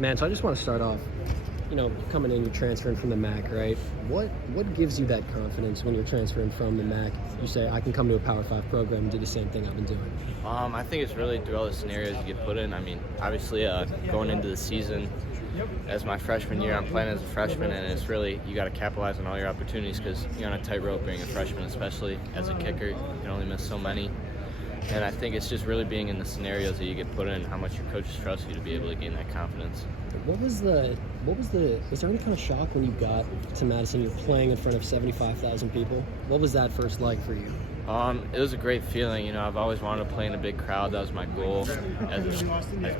Man, so I just want to start off, coming in, you're transferring from the MAC, right? What gives you that confidence when you're transferring from the MAC? You say, I can come to a Power 5 program and do the same thing I've been doing. I think it's really through all the scenarios you get put in. I mean, obviously, going into the season, as my freshman year, I'm playing as a freshman, and it's really, you got to capitalize on all your opportunities because you're on a tightrope being a freshman, especially as a kicker. You can only miss so many. And I think it's just really being in the scenarios that you get put in, how much your coaches trust you to be able to gain that confidence. Was there any kind of shock when you got to Madison? You're playing in front of 75,000 people. What was that first like for you? It was a great feeling. I've always wanted to play in a big crowd. That was my goal as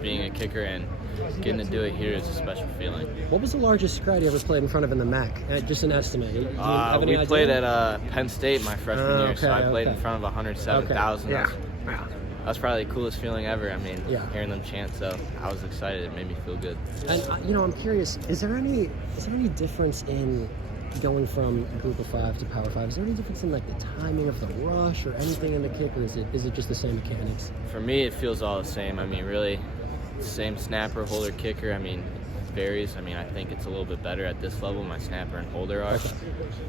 being a kicker, and getting to do it here is a special feeling. What was the largest crowd you ever played in front of in the MAC? Just an estimate. Do you have any we idea? played at Penn State my freshman year, so I played in front of 107,000. Yeah. That's probably the coolest feeling ever. I mean, yeah. Hearing them chant, so I was excited. It made me feel good. And I'm curious, is there any difference in going from Group of 5 to Power 5? Is there any difference in like the timing of the rush or anything in the kick, or is it just the same mechanics? For me, it feels all the same. I mean, really, same snapper, holder, kicker. I mean, it varies. I mean, I think it's a little bit better at this level. My snapper and holder are. Okay.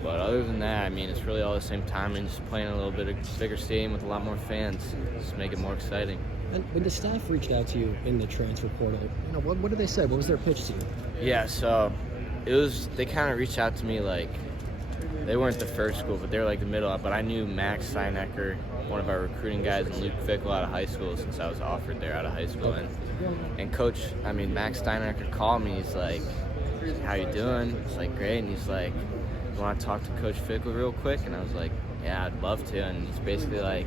But other than that, I mean, it's really all the same timing. Just playing a little bit of bigger stadium with a lot more fans. Just make it more exciting. And when the staff reached out to you in the transfer portal, what did they say? What was their pitch to you? Yeah, so they kind of reached out to me like they weren't the first school, but they were like the middle. But I knew Max Steinecker, one of our recruiting guys, and Luke Fickle out of high school since I was offered there out of high school. And Coach, Max Steinecker called me. He's like, "How you doing?" It's like, "Great." And he's like, "You want to talk to Coach Fickle real quick?" And I was like, "Yeah, I'd love to." And he's basically like,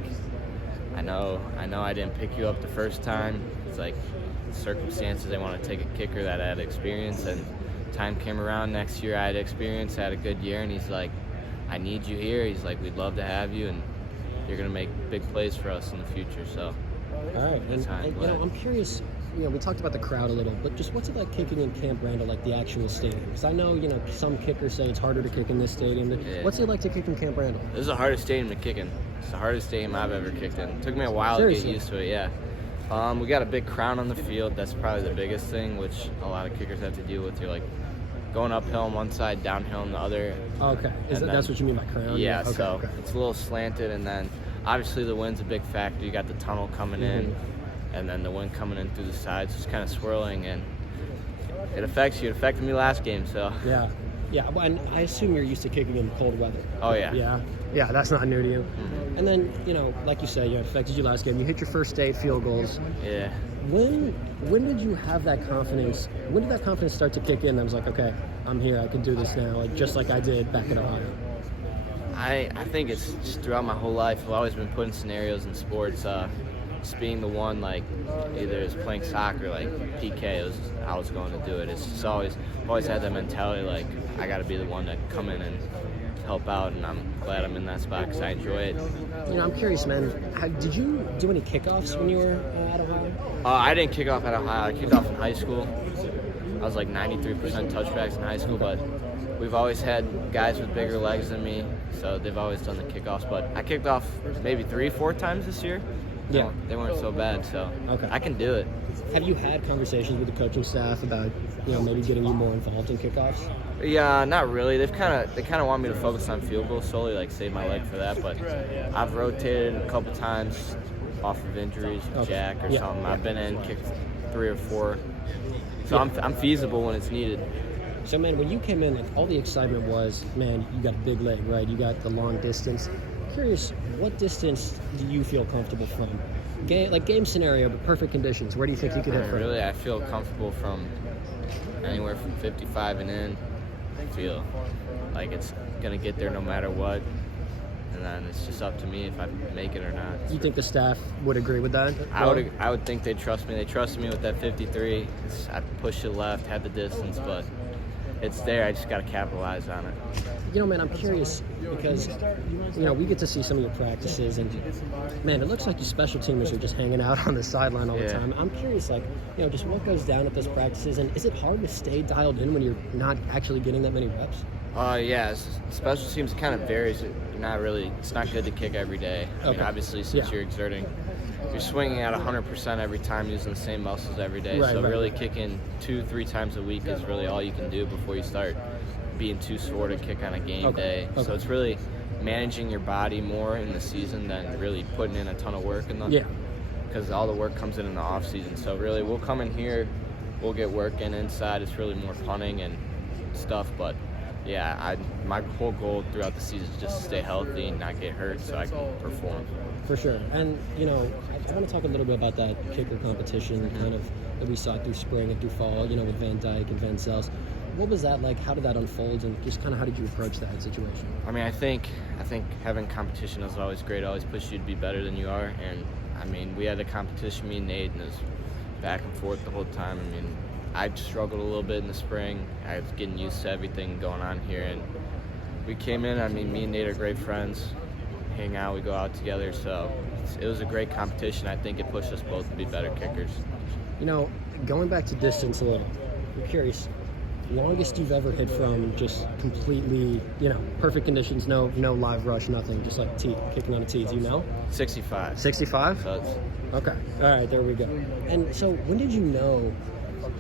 I know I didn't pick you up the first time. It's like circumstances, they want to take a kicker that had experience, and time came around next year, I had experience, had a good year, and he's like, I need you here. He's like, we'd love to have you, and you're going to make big plays for us in the future. So, all right. And I'm curious, we talked about the crowd a little, but just what's it like kicking in Camp Randall, like the actual stadium? Because I know, some kickers say it's harder to kick in this stadium. Yeah. What's it like to kick in Camp Randall? This is the hardest stadium to kick in. It's the hardest stadium I've ever kicked in. It took me a while to get used to it, yeah. We got a big crown on the field. That's probably the biggest thing, which a lot of kickers have to deal with. You're like going uphill on one side, downhill on the other. Okay. That's what you mean by crown? Yeah, okay, so okay. It's a little slanted, and then obviously the wind's a big factor. You got the tunnel coming in, and then the wind coming in through the sides, just kind of swirling, and it affects you. It affected me last game, so. Yeah, well, and I assume you're used to kicking in cold weather. Oh, yeah. Yeah, that's not new to you. Mm-hmm. And then, like you said, it affected you last game. You hit your first 8 field goals. Yeah. When did you have that confidence? When did that confidence start to kick in? I was like, okay, I'm here. I can do this now, just like I did back at Ohio. I think it's just throughout my whole life. I've always been put in scenarios in sports. Just being the one, like either it's playing soccer, like PK, I was going to do it. It's just always had that mentality, like I got to be the one to come in and help out, and I'm glad I'm in that spot because I enjoy it. I'm curious, man. Did you do any kickoffs when you were at Ohio? I didn't kick off at Ohio. I kicked off in high school. I was like 93% touchbacks in high school, but we've always had guys with bigger legs than me, so they've always done the kickoffs. But I kicked off maybe 3-4 times this year. Yeah. They weren't so bad, so okay. I can do it. Have you had conversations with the coaching staff about, maybe getting you more involved in kickoffs? Yeah, not really. They kind of want me to focus on field goals solely, like save my leg for that. But I've rotated a couple times off of injuries, jack or something. I've been in, kicked 3 or 4, so I'm feasible when it's needed. So, man, when you came in, like, all the excitement was, man, you got a big leg, right? You got the long distance. Curious, what distance do you feel comfortable from? Game scenario, but perfect conditions. Where do you think you could hit from? Really, I feel comfortable from anywhere from 55 and in. I feel like it's going to get there no matter what. And then it's just up to me if I make it or not. Do you think the staff would agree with that? I would think they trust me. They trusted me with that 53. I pushed it left, had the distance, but it's there. I just got to capitalize on it. Man, I'm curious because, we get to see some of your practices, and, man, it looks like you special teamers are just hanging out on the sideline all the time. I'm curious, just what goes down at those practices, and is it hard to stay dialed in when you're not actually getting that many reps? Yeah, special teams kind of varies. It's not good to kick every day. I mean, obviously, since you're exerting you're swinging at 100% every time, using the same muscles every day. Right, so right. really kicking 2-3 times a week is really all you can do before you start being too sore to kick on a game day. Okay. So it's really managing your body more in the season than really putting in a ton of work in the because all the work comes in the off season. So really, we'll come in here, we'll get work in inside. It's really more punting and stuff, but yeah, my whole goal throughout the season is just to stay healthy and not get hurt so I can perform. For sure. And, you know, I want to talk a little bit about that kicker competition kind of that we saw through spring and through fall, you know, with Van Dyke and Van Zels. What was that like? How did that unfold? And just kind of how did you approach that situation? I mean, I think having competition is always great. It always pushes you to be better than you are. And, I mean, we had a competition, me and Nate, and it was back and forth the whole time. I mean, I struggled a little bit in the spring. I was getting used to everything going on here. And we came in, I mean, me and Nate are great friends. Hang out, we go out together. So it was a great competition. I think it pushed us both to be better kickers. You know, going back to distance a little, I'm curious, longest you've ever hit from just completely, you know, perfect conditions, no live rush, nothing, just like tee, kicking on a tee, do you know? 65. 65? So it's, okay, all right, there we go. And so when did you know,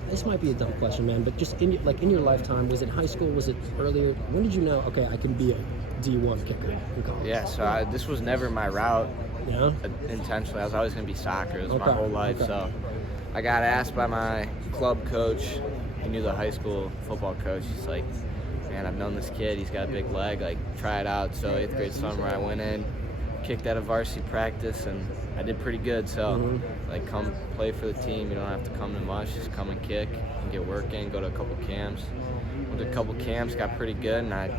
this might be a dumb question, man, but just in your lifetime, was it high school, was it earlier, when did you know, okay, I can be a D1 kicker in college? yeah, so this was never my route Yeah? intentionally. I was always going to be soccer. It was my Okay, whole life. okay. So I got asked by my club coach. He knew the high school football coach. He's like, man, I've known this kid. He's got a big leg. Like, try it out. So 8th grade summer, I went in, kicked at a varsity practice, and I did pretty good. So, like, come play for the team. You don't have to come to much. Just come and kick and get work in, go to a couple camps. Went to a couple camps, got pretty good, and I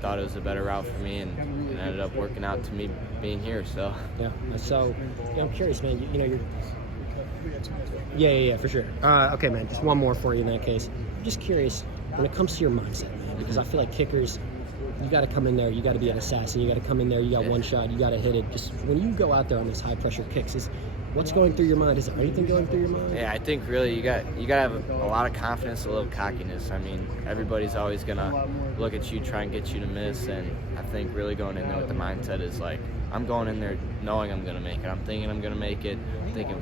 thought it was a better route for me, and it ended up working out to me being here. So, Yeah, so yeah, I'm curious, man, you know, you're... Yeah, for sure. Okay, man, just one more for you in that case. I'm just curious, when it comes to your mindset, man, because I feel like kickers, you got to come in there, you got to be an assassin, you got to come in there, you got one shot, you got to hit it. Just when you go out there on these high-pressure kicks, what's going through your mind? Is there anything going through your mind? yeah, I think really you got to have a lot of confidence, a little cockiness. I mean, everybody's always going to look at you, try and get you to miss, and I think really going in there with the mindset is like, I'm going in there knowing I'm going to make it. I'm thinking I'm going to make it. I'm thinking,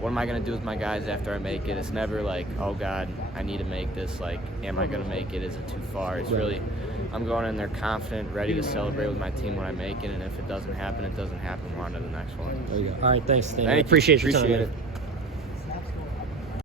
what am I going to do with my guys after I make it? It's never like, oh, God, I need to make this. Like, am I going to make it? Is it too far? It's really, I'm going in there confident, ready to celebrate with my team when I make it. And if it doesn't happen, it doesn't happen. We're on to the next one. There you go. All right, thanks, Nathaniel. Thank you. Appreciate your time. Appreciate man. it.